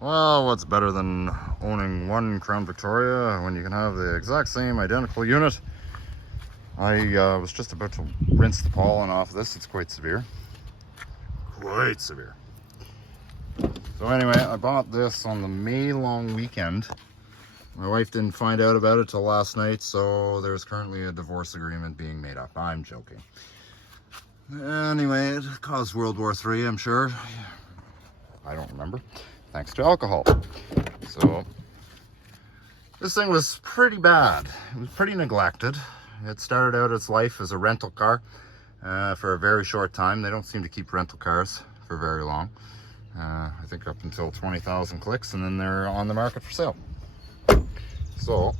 Well, what's better than owning one Crown Victoria when you can have the exact same identical unit? I was just about to rinse the pollen off this. It's quite severe. Quite severe. So anyway, I bought this on the May long weekend. My wife didn't find out about it till last night, so there's currently a divorce agreement being made up. I'm joking. Anyway, it caused World War III, I'm sure. I don't remember. Thanks to alcohol. So this thing was pretty bad. It was pretty neglected. It started out its life as a rental car for a very short time. They don't seem to keep rental cars for very long. I think up until 20,000 clicks, and then they're on the market for sale. So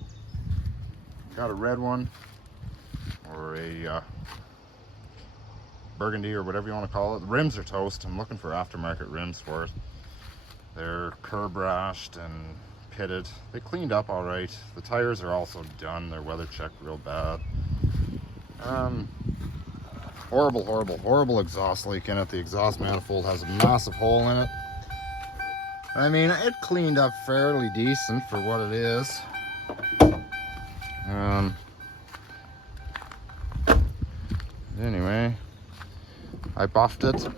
got a red one or a burgundy or whatever you want to call it. The rims are toast. I'm looking for aftermarket rims for it. They're curb rashed and pitted. They cleaned up all right. The tires are also done. They're weather checked real bad. Horrible exhaust leak in it. The exhaust manifold has a massive hole in it. I mean, it cleaned up fairly decent for what it is. Anyway, I buffed it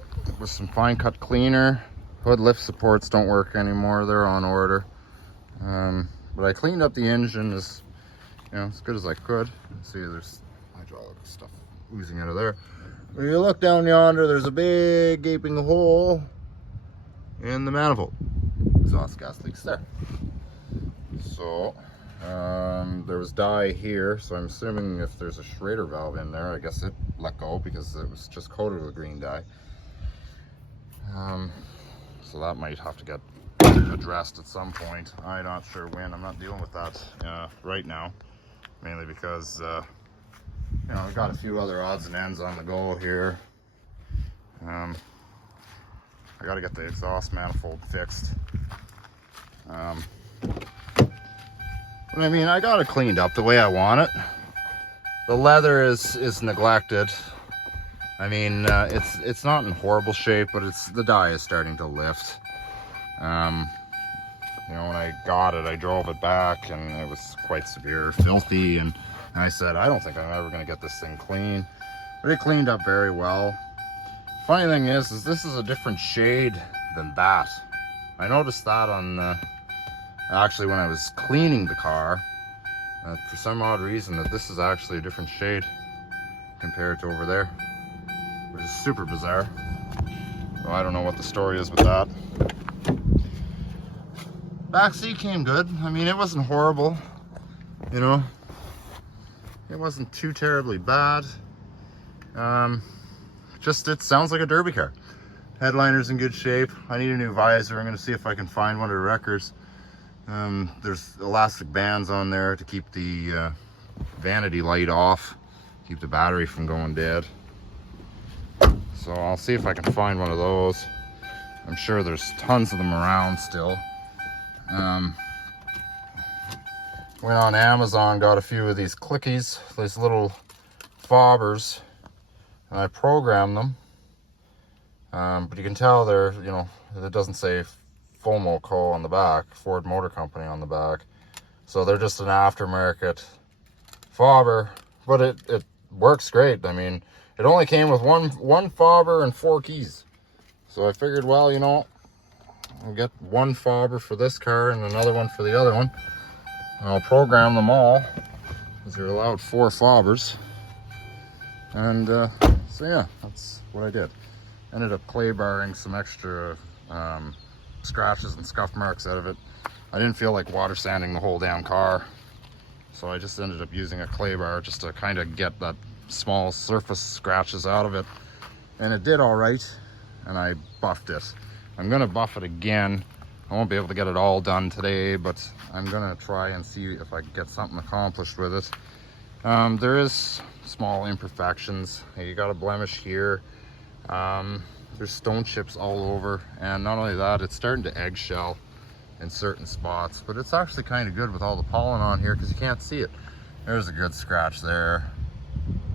with some fine cut cleaner. Hood lift supports don't work anymore. They're on order. But I cleaned up the engine as good as I could. See, there's hydraulic stuff oozing out of there. When you look down yonder, there's a big gaping hole in the manifold. Exhaust gas leaks there. So there was dye here, so I'm assuming if there's a Schrader valve in there, I guess it let go because it was just coated with green dye. So that might have to get addressed at some point. I'm not sure when. I'm not dealing with that right now, mainly because I've got a few other odds and ends on the go here. I got to get the exhaust manifold fixed. But I mean, I got it cleaned up the way I want it. The leather is neglected. I mean, it's not in horrible shape, but the dye is starting to lift. When I got it, I drove it back, and it was quite severe, filthy, and I said, I don't think I'm ever going to get this thing clean. But it cleaned up very well. Funny thing is this is a different shade than that. I noticed that on actually when I was cleaning the car. For some odd reason, that this is actually a different shade compared to over there, which is super bizarre. So I don't know what the story is with that. Back seat came good. I mean, it wasn't horrible, it wasn't too terribly bad. It sounds like a derby car. Headliner's in good shape. I need a new visor. I'm going to see if I can find one of the wreckers. There's elastic bands on there to keep the vanity light off, keep the battery from going dead. So I'll see if I can find one of those. I'm sure there's tons of them around still. Went on Amazon, got a few of these clickies, these little fobbers, and I programmed them. But you can tell they're, it doesn't say FOMO Co. on the back, Ford Motor Company on the back. So they're just an aftermarket fobber, but it works great. I mean, it only came with one fobber and 4 keys. So I figured, well, I'll get one fobber for this car and another one for the other one. And I'll program them all, because you're allowed 4 fobbers. And so yeah, that's what I did. Ended up clay barring some extra scratches and scuff marks out of it. I didn't feel like water sanding the whole damn car, so I just ended up using a clay bar just to kind of get that small surface scratches out of it, and it did all right. And I buffed it. I'm gonna buff it again. I won't be able to get it all done today, but I'm gonna try and see if I can get something accomplished with it. There is small imperfections. You got a blemish here. There's stone chips all over, and not only that, it's starting to eggshell in certain spots, but it's actually kind of good with all the pollen on here because you can't see it. There's a good scratch there.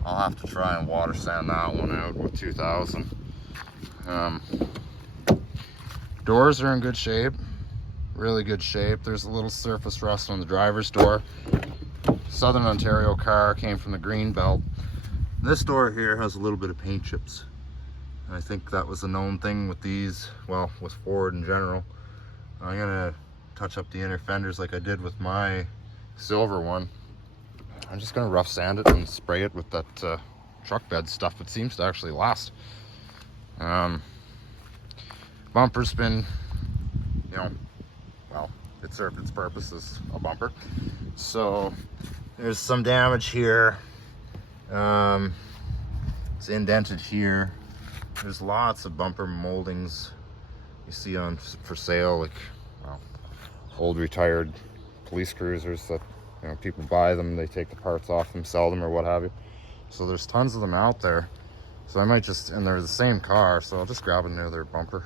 I'll have to try and water sand that one out with 2000. Doors are in good shape. really good shape. There's a little surface rust on the driver's door. Southern Ontario car, came from the green belt. This door here has a little bit of paint chips. And I think that was a known thing with these, well, with Ford in general. I'm gonna touch up the inner fenders like I did with my silver one. I'm just gonna rough sand it and spray it with that truck bed stuff. It seems to actually last. Bumper's been, you know, well, it served its purpose as a bumper. So there's some damage here. It's indented here. There's lots of bumper moldings you see on for sale, like, well, old retired police cruisers that, you know, people buy them, they take the parts off them, sell them or what have you. So there's tons of them out there. So I might just, and they're the same car, so I'll just grab another bumper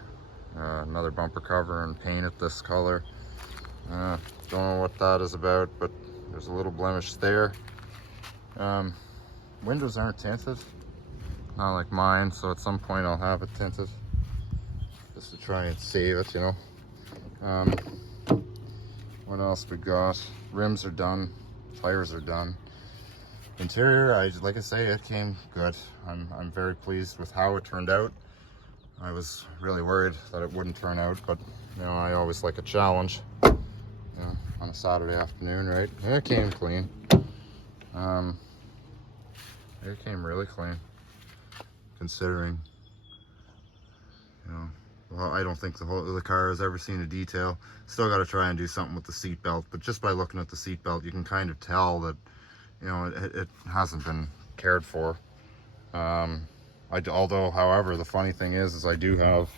cover and paint it this color. Don't know what that is about, but there's a little blemish there. Windows aren't tinted, not like mine, so at some point I'll have it tinted just to try and save it, you know. What else we got? Rims are done, tires are done. Interior, like I say, it came good. I'm very pleased with how it turned out. I was really worried that it wouldn't turn out, but you know, I always like a challenge. You know, on a Saturday afternoon, right? It came clean. It came really clean, considering, you know, well, I don't think the car has ever seen a detail. Still got to try and do something with the seat belt, but just by looking at the seat belt, you can kind of tell that, you know, it hasn't been cared for. Although, however, the funny thing is I do have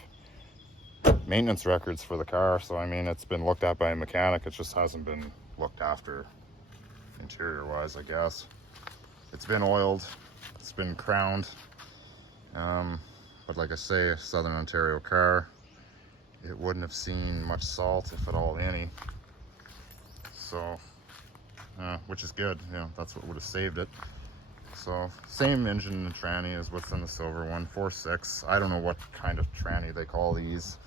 maintenance records for the car, so I mean, it's been looked at by a mechanic. It just hasn't been looked after interior-wise, I guess. It's been oiled, it's been crowned, but like I say, a Southern Ontario car, it wouldn't have seen much salt, if at all any. So, which is good, you know, that's what would have saved it. So, same engine and tranny as what's in the silver one, 4.6. I don't know what kind of tranny they call these.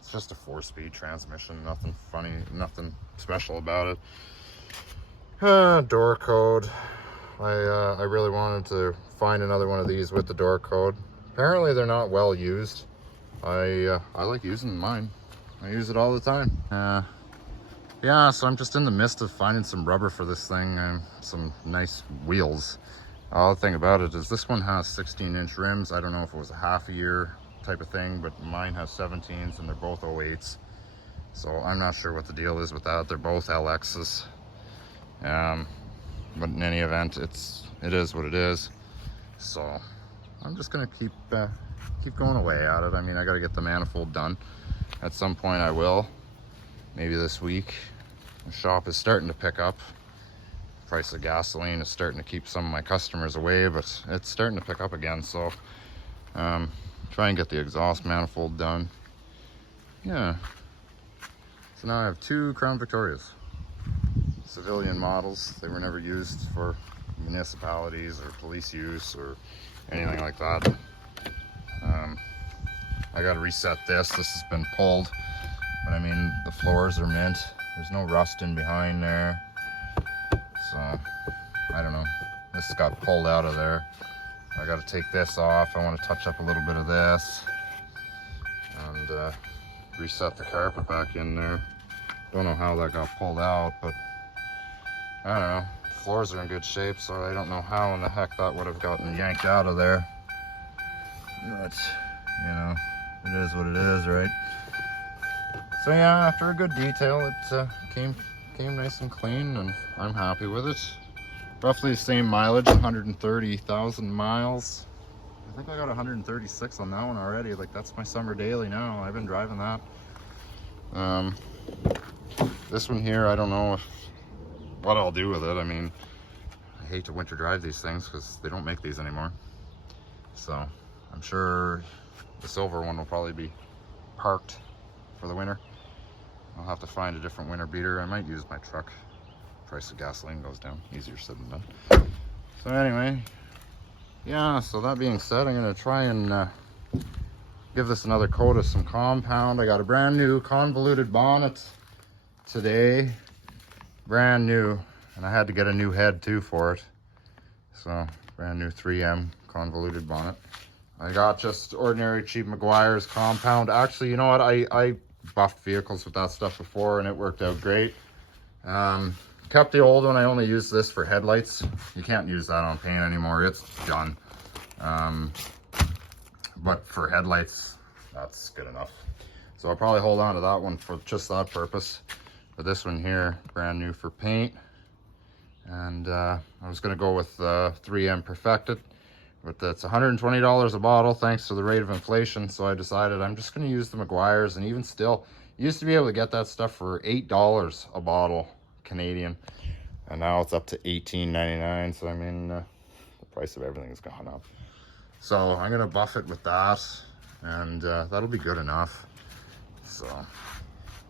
It's just a 4-speed transmission, nothing funny, nothing special about it. Door code. I really wanted to find another one of these with the door code. Apparently they're not well used. I like using mine. I use it all the time. Yeah, so I'm just in the midst of finding some rubber for this thing and some nice wheels. The thing about it is this one has 16-inch rims. I don't know if it was a half a year type of thing, but mine has 17s and they're both 08s. So I'm not sure what the deal is with that. They're both LXs. But in any event, it is what it is. So I'm just gonna keep going away at it. I mean, I gotta get the manifold done. At some point I will, maybe this week. The shop is starting to pick up. Price of gasoline is starting to keep some of my customers away, but it's starting to pick up again. So try and get the exhaust manifold done. Yeah. So now I have 2 Crown Victorias. Civilian models. They were never used for municipalities or police use or anything like that. I got to reset this. This has been pulled, but I mean, the floors are mint. There's no rust in behind there. So I don't know. This got pulled out of there. I got to take this off. I want to touch up a little bit of this and reset the carpet back in there. Don't know how that got pulled out, but I don't know. The floors are in good shape, so I don't know how in the heck that would have gotten yanked out of there. But, you know, it is what it is, right? So yeah, after a good detail, it came nice and clean, and I'm happy with it. Roughly the same mileage, 130,000 miles. I think I got 136 on that one already. Like, that's my summer daily now. I've been driving that. This one here, I don't know what I'll do with it. I mean, I hate to winter drive these things because they don't make these anymore. So I'm sure the silver one will probably be parked for the winter. I'll have to find a different winter beater. I might use my truck. Price of gasoline goes down. Easier said than done. So anyway, yeah, so that being said, I'm gonna try and give this another coat of some compound. I got a brand new convoluted bonnet today, brand new, and I had to get a new head too for it. So brand new 3M convoluted bonnet. I got just ordinary cheap Meguiar's compound. Actually, you know what? I buffed vehicles with that stuff before and it worked out great. Kept the old one. I only use this for headlights. You can't use that on paint anymore. It's done. But for headlights, that's good enough. So I'll probably hold on to that one for just that purpose. But this one here, brand new for paint. And I was gonna go with 3M Perfected, but that's $120 a bottle thanks to the rate of inflation. So I decided I'm just gonna use the Meguiar's, and even still, you used to be able to get that stuff for $8 a bottle Canadian, and now it's up to $18.99. So I mean, the price of everything has gone up. So I'm gonna buff it with that, and that'll be good enough. So,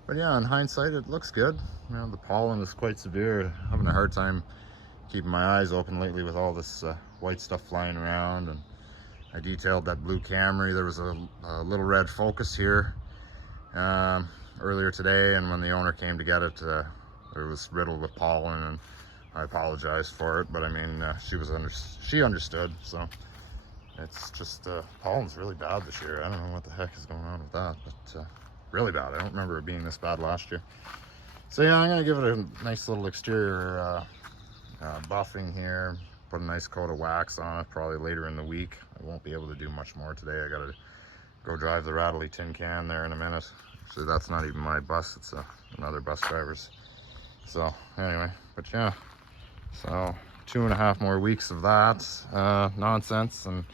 but yeah, in hindsight, it looks good. You know, the pollen is quite severe. I'm having a hard time keeping my eyes open lately with all this white stuff flying around. And I detailed that blue Camry. There was a little red Focus here earlier today, and when the owner came to get it, it was riddled with pollen, and I apologized for it. But I mean, she understood. So it's just pollen's really bad this year. I don't know what the heck is going on with that, but really bad. I don't remember it being this bad last year. So yeah, I'm gonna give it a nice little exterior buffing here, put a nice coat of wax on it probably later in the week. I won't be able to do much more today. I gotta go drive the rattly tin can there in a minute. Actually, that's not even my bus, it's another bus driver's. So anyway, but yeah, so 2.5 more weeks of that nonsense, and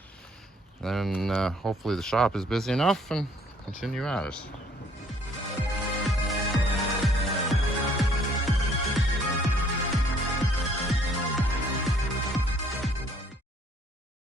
then hopefully the shop is busy enough and continue at it.